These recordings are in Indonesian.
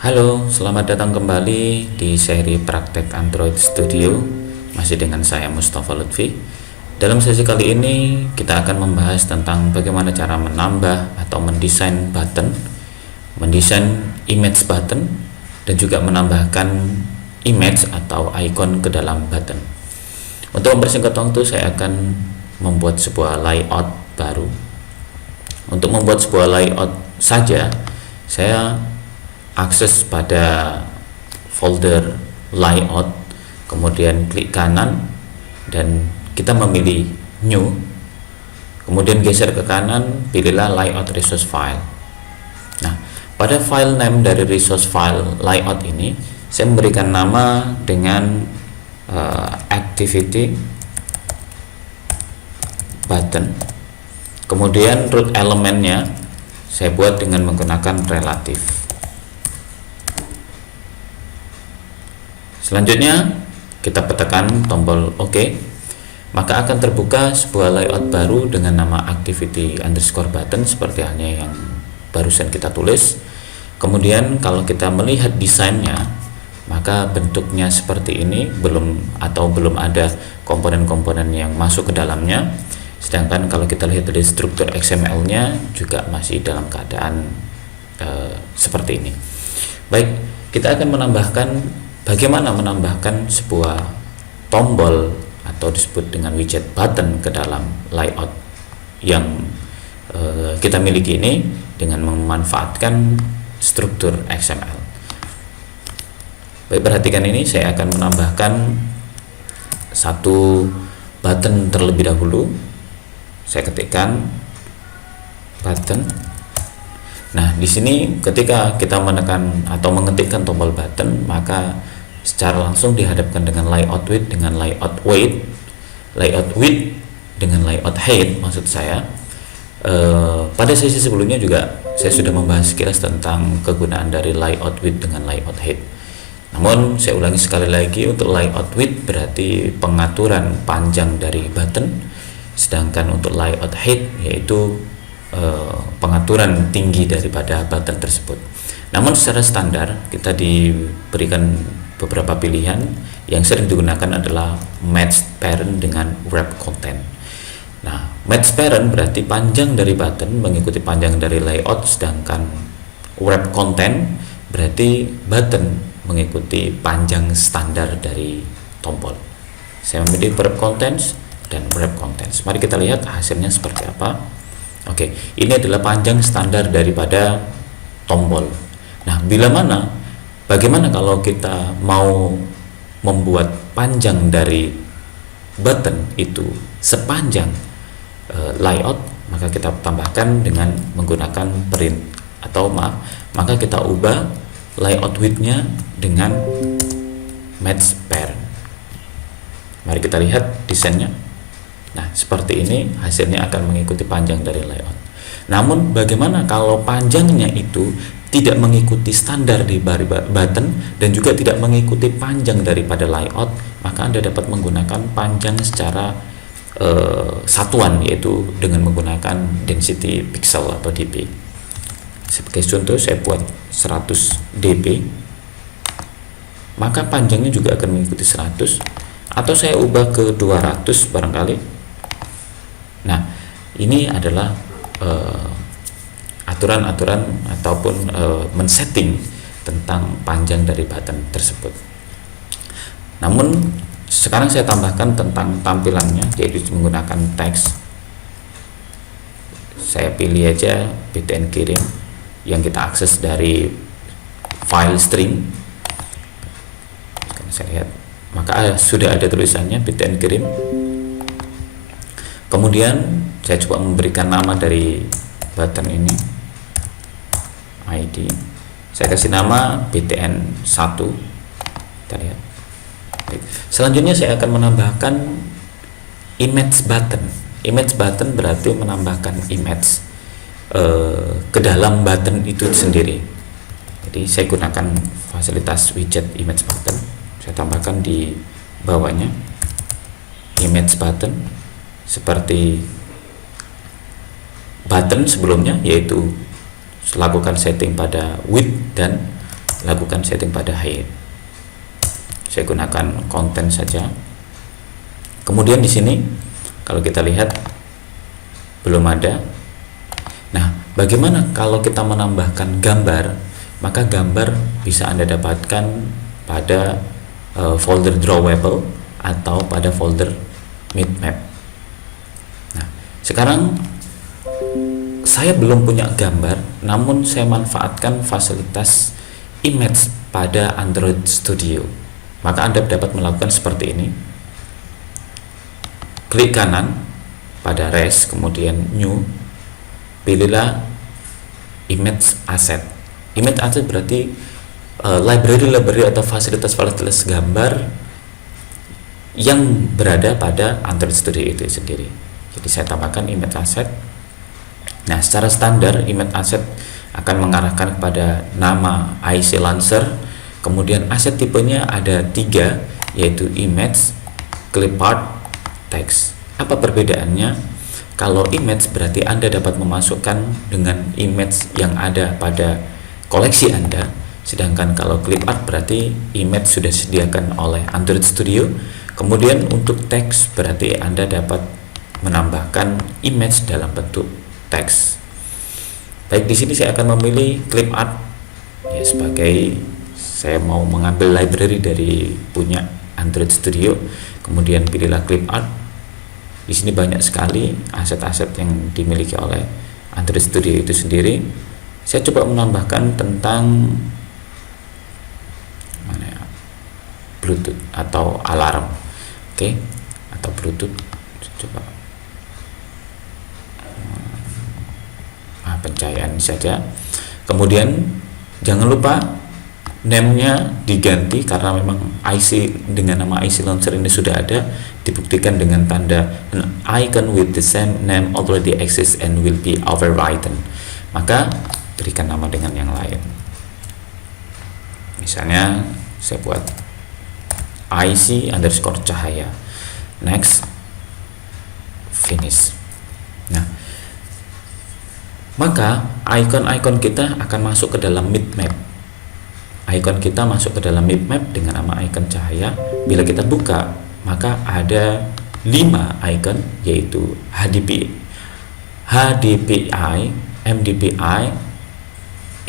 Halo, selamat datang kembali di seri Praktek Android Studio. Masih dengan saya Mustafa Lutfi. Dalam sesi kali ini kita akan membahas tentang bagaimana cara menambah atau mendesain button, mendesain image button, dan juga menambahkan image atau icon ke dalam button. Untuk mempersingkat waktu, saya akan membuat sebuah layout baru. Untuk membuat sebuah layout saja, saya akses pada folder layout, kemudian klik kanan dan kita memilih new, kemudian geser ke kanan, pilihlah layout resource file. Nah, pada file name dari resource file layout ini saya memberikan nama dengan activity button, kemudian root elemennya saya buat dengan menggunakan relatif. Selanjutnya kita tekan tombol OK, maka akan terbuka sebuah layout baru dengan nama activity_button seperti halnya yang barusan kita tulis. Kemudian kalau kita melihat desainnya, maka bentuknya seperti ini, belum ada komponen-komponen yang masuk ke dalamnya. Sedangkan kalau kita lihat dari struktur XML-nya juga masih dalam keadaan seperti ini. Baik, kita akan bagaimana menambahkan sebuah tombol atau disebut dengan widget button ke dalam layout yang kita miliki ini dengan memanfaatkan struktur XML. Baik, perhatikan ini, saya akan menambahkan satu button terlebih dahulu. Saya ketikkan button. Nah, di sini ketika kita menekan atau mengetikkan tombol button, maka secara langsung dihadapkan dengan layout width dengan layout width dengan layout height. Maksud saya, pada sesi sebelumnya juga saya sudah membahas sekilas tentang kegunaan dari layout width dengan layout height. Namun saya ulangi sekali lagi, untuk layout width berarti pengaturan panjang dari button, sedangkan untuk layout height yaitu pengaturan tinggi daripada button tersebut. Namun secara standar kita diberikan beberapa pilihan. Yang sering digunakan adalah match parent dengan wrap content. Nah, match parent berarti panjang dari button mengikuti panjang dari layout, sedangkan wrap content berarti button mengikuti panjang standar dari tombol. Saya memilih wrap contents dan wrap contents. Mari kita lihat hasilnya seperti apa. Oke, ini adalah panjang standar daripada tombol. Nah, bagaimana kalau kita mau membuat panjang dari button itu sepanjang layout, maka kita tambahkan dengan menggunakan print maka kita ubah layout width-nya dengan match parent. Mari kita lihat desainnya. Nah, seperti ini hasilnya akan mengikuti panjang dari layout. Namun bagaimana kalau panjangnya itu tidak mengikuti standar di button dan juga tidak mengikuti panjang daripada layout, maka Anda dapat menggunakan panjang secara satuan, yaitu dengan menggunakan density pixel atau dp. Sebagai contoh, saya buat 100 dp, maka panjangnya juga akan mengikuti 100, atau saya ubah ke 200 barangkali. Nah, ini adalah aturan-aturan ataupun men-setting tentang panjang dari button tersebut. Namun sekarang saya tambahkan tentang tampilannya, yaitu menggunakan teks. Saya pilih aja btn kirim yang kita akses dari file string. Saya lihat, maka sudah ada tulisannya btn kirim. Kemudian saya coba memberikan nama dari button ini, ID. Saya kasih nama btn1. Kita lihat. Baik. Selanjutnya saya akan menambahkan image button. Image button berarti menambahkan image ke dalam button itu sendiri. Jadi saya gunakan fasilitas widget image button. Saya tambahkan di bawahnya image button seperti button sebelumnya, yaitu lakukan setting pada width dan lakukan setting pada hide. Saya gunakan konten saja. Kemudian di sini kalau kita lihat belum ada. Nah, bagaimana kalau kita menambahkan gambar? Maka gambar bisa Anda dapatkan pada folder drawable atau pada folder bitmap. Nah, sekarang saya belum punya gambar, namun saya manfaatkan fasilitas image pada Android Studio. Maka Anda dapat melakukan seperti ini. Klik kanan pada res, kemudian new, pilihlah image asset. Image asset berarti library atau fasilitas gambar yang berada pada Android Studio itu sendiri. Jadi saya tambahkan image asset. Nah, secara standar image asset akan mengarahkan kepada nama IC Launcher, kemudian aset tipenya ada 3, yaitu image, clip art, teks. Apa perbedaannya? Kalau image berarti Anda dapat memasukkan dengan image yang ada pada koleksi Anda, sedangkan kalau clip art berarti image sudah disediakan oleh Android Studio. Kemudian untuk teks berarti Anda dapat menambahkan image dalam bentuk teks. Baik, di sini saya akan memilih clip art ya, sebagai saya mau mengambil library dari punya Android Studio. Kemudian pilihlah clip art. Di sini banyak sekali aset-aset yang dimiliki oleh Android Studio itu sendiri. Saya coba menambahkan tentang mana ya, Bluetooth atau alarm, oke, atau Bluetooth. Coba pencahayaan saja. Kemudian jangan lupa name-nya diganti karena memang IC dengan nama IC Launcher ini sudah ada, dibuktikan dengan tanda an icon with the same name already exists and will be overwritten. Maka berikan nama dengan yang lain. Misalnya saya buat IC_cahaya. Next, finish. Nah, maka icon-icon kita akan masuk ke dalam bitmap. Icon kita masuk ke dalam bitmap dengan nama icon cahaya. Bila kita buka, maka ada 5 icon, yaitu HDPI, MDPI,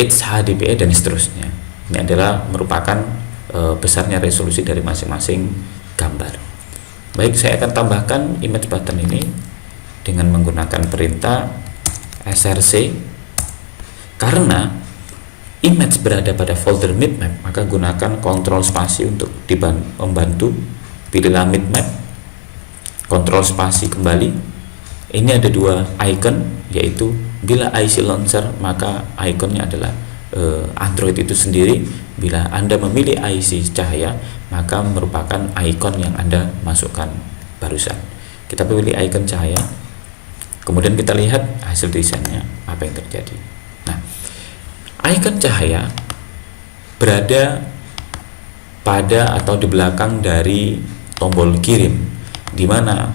HDPI, dan seterusnya. Ini adalah merupakan besarnya resolusi dari masing-masing gambar. Baik, saya akan tambahkan image button ini dengan menggunakan perintah src. Karena image berada pada folder bitmap, maka gunakan kontrol spasi untuk membantu. Pilihlah bitmap, kontrol spasi kembali. Ini ada 2 icon, yaitu bila IC Launcher maka ikonnya adalah Android itu sendiri. Bila Anda memilih IC cahaya, maka merupakan icon yang Anda masukkan barusan. Kita pilih icon cahaya, kemudian kita lihat hasil desainnya apa yang terjadi. Nah, icon cahaya berada pada atau di belakang dari tombol kirim, di mana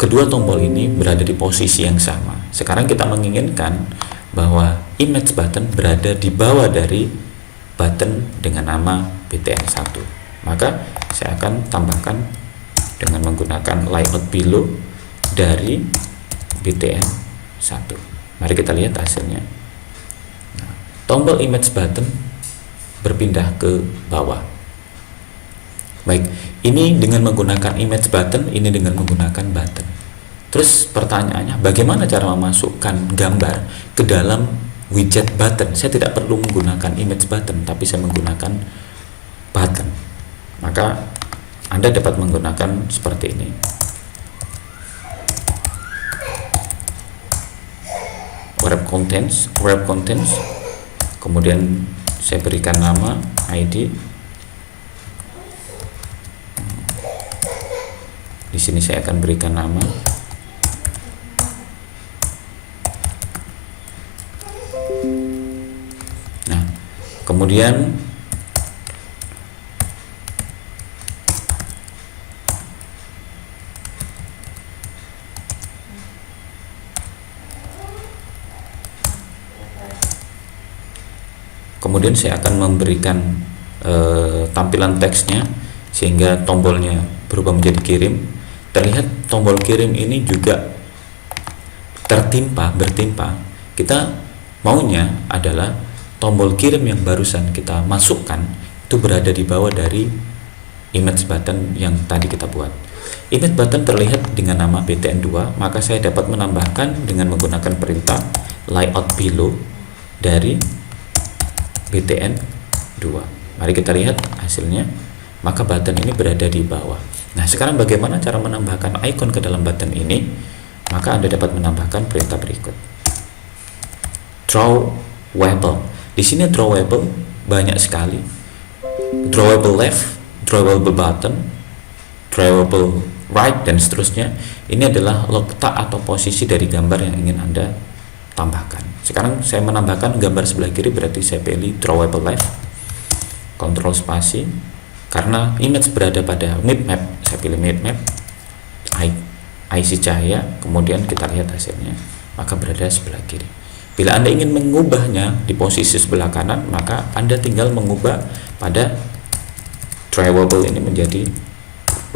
kedua tombol ini berada di posisi yang sama. Sekarang kita menginginkan bahwa image button berada di bawah dari button dengan nama BTN1. Maka saya akan tambahkan dengan menggunakan layout below dari BTN1. Mari kita lihat hasilnya. Nah, tombol image button berpindah ke bawah. Baik, ini dengan menggunakan image button, ini dengan menggunakan button. Terus pertanyaannya, bagaimana cara memasukkan gambar ke dalam widget button? Saya tidak perlu menggunakan image button, tapi saya menggunakan button. Maka Anda dapat menggunakan seperti ini. Wrap contents, kemudian saya berikan nama ID. Di sini saya akan berikan nama. Nah, kemudian kemudian saya akan memberikan tampilan teksnya sehingga tombolnya berubah menjadi kirim. Terlihat tombol kirim ini juga bertimpa. Kita maunya adalah tombol kirim yang barusan kita masukkan itu berada di bawah dari image button yang tadi kita buat. Image button terlihat dengan nama BTN2, maka saya dapat menambahkan dengan menggunakan perintah layout below dari BTN2. Mari kita lihat hasilnya. Maka button ini berada di bawah. Nah, sekarang bagaimana cara menambahkan icon ke dalam button ini? Maka Anda dapat menambahkan perintah berikut. Drawable. Di sini drawable banyak sekali. Drawable left, drawable button, drawable right, dan seterusnya. Ini adalah letak atau posisi dari gambar yang ingin Anda tambahkan. Sekarang saya menambahkan gambar sebelah kiri, berarti saya pilih drawable left, kontrol spasi. Karena image berada pada mid map, saya pilih mid map, IC cahaya, kemudian kita lihat hasilnya, maka berada sebelah kiri. Bila Anda ingin mengubahnya di posisi sebelah kanan, maka Anda tinggal mengubah pada drawable ini menjadi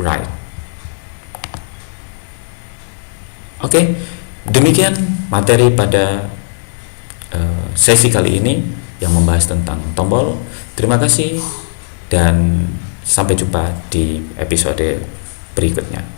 right. Oke, demikian materi pada sesi kali ini yang membahas tentang tombol. Terima kasih dan sampai jumpa di episode berikutnya.